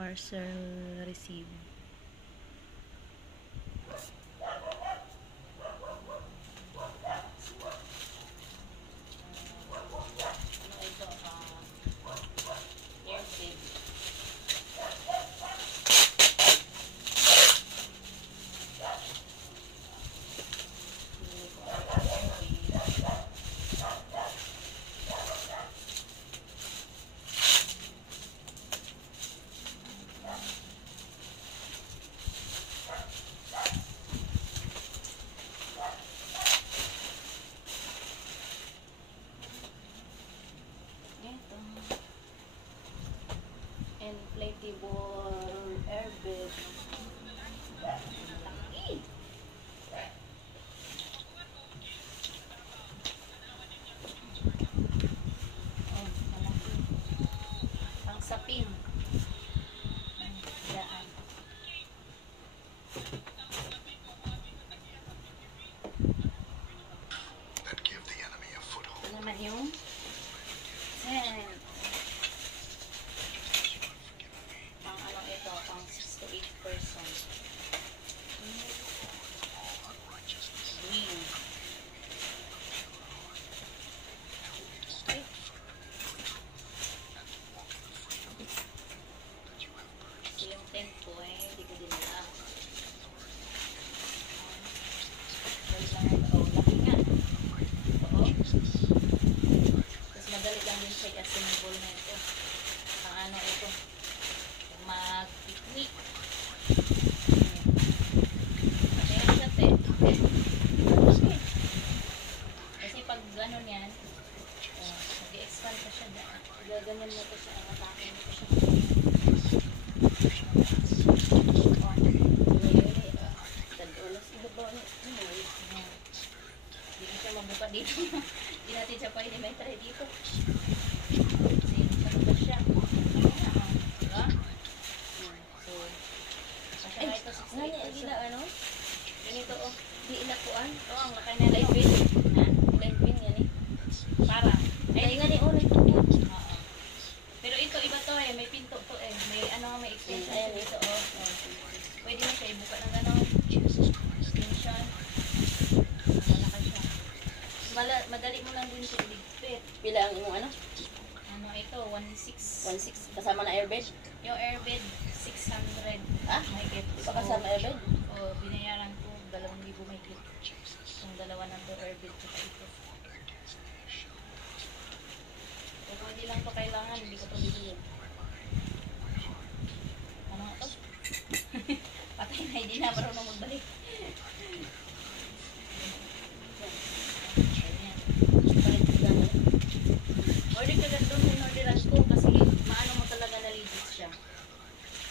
Parcel received. Inflatable airbed. Laki. Oh, malaki. Pang sapin. Daan. That give the enemy a foothold. Ano naman yung tent. Pang ano ito, pang 6 to 8 person. Green. Okay. So yung tent ko hindi ko dinala. Oh, laki nga. Oo. Tapos madali lang din siya assemble na ito. Ang ano ito. Mag-picnic. Kaya siya kasi pag gano'n yan, mag-expand pa siya daan. Gaganyan mo ko siya, atakin mo ko siya. Tadulas, ibabaw niya. Hindi ko siya mabuka dito. Hindi natin siya pwede may try dito. Kasi malugas siya. Diba? So, kasya ito 6 ano? Ganito oh. Di ilapuan. Ito ang lakay na light bin. Ha? Light bin yan eh. Para. Ay, nga ni ulit po. Oo. Pero ito iba to may pinto to May ano, may extension. Ayan ito oh. Pwede na siya ibuka ng gano'n. Extension. Malaki siya. Madali mo lang din siya iligpit. Pila ang imong ano? Ano ito? 1.6. 1.6 kasama na airbed? Yung airbed 600. Ah? May get. Di ba kasama airbed? O, binayaran ko 2,000 may get. Yung dalawa na to airbed tsaka ito. Kung hindi lang to kailangan, hindi ko to bibili. Ano nga to? Patay na, hindi na marunong magbalik. Order ka ganito yung orderan ko kasi maano mo talaga na-legit siya.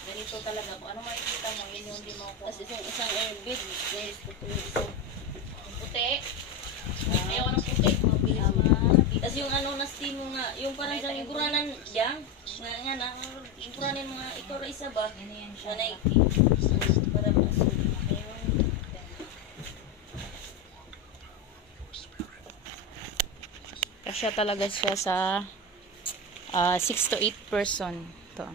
Ganito talaga. Kung ano makikita mo, yun yung hindi mo ko. Tapos isang airbed. Yes, isang Yung puti. Ayaw ko ng puti. Mabilis tapos yung ano na steam mo nga, yung parang siyang iguranan diyang. Nga na, iguranin mga ikaw ra isa ba? Ano yan siya? Wanay, para masun. Kasya talaga siya sa 6 to 8 person. Ito.